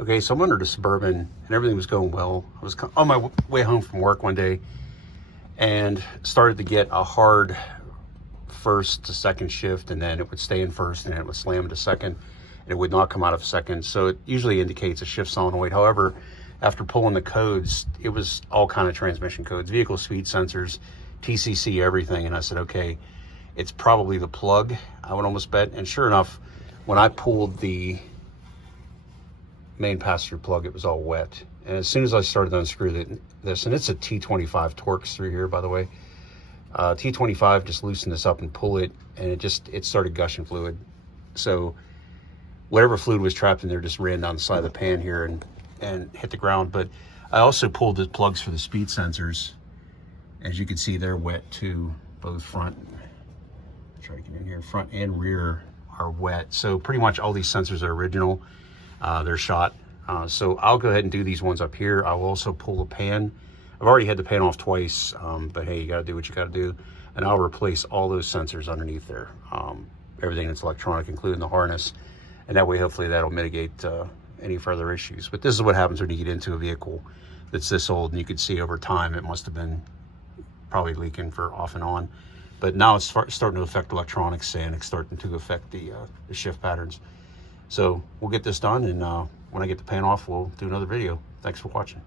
Okay, so I'm under the Suburban and everything was going well. I was on my way home from work one day and started to get a hard first to second shift, and then it would stay in first and then it would slam to second and it would not come out of second. So it usually indicates a shift solenoid. However, after pulling the codes, it was all kind of transmission codes, vehicle speed sensors, TCC, everything. And I said, okay, it's probably the plug, I would almost bet. And sure enough, when I pulled the main pass-through plug, it was all wet. And as soon as I started to unscrew this, and it's a T25 Torx through here, by the way, T25 just loosened this up and pull it, and it started gushing fluid. So whatever fluid was trapped in there just ran down the side of the pan here and hit the ground. But I also pulled the plugs for the speed sensors. As you can see, they're wet too, both front, try to get in here, front and rear are wet. So pretty much all these sensors are original. They're shot. So I'll go ahead and do these ones up here. I will also pull the pan. I've already had the pan off twice, but hey, you got to do what you got to do. And I'll replace all those sensors underneath there. Everything that's electronic, including the harness. And that way, hopefully that'll mitigate any further issues. But this is what happens when you get into a vehicle that's this old, and you can see over time, it must have been probably leaking for off and on. But now it's starting to affect electronics, and it's starting to affect the shift patterns. So we'll get this done, and when I get the pan off, we'll do another video. Thanks for watching.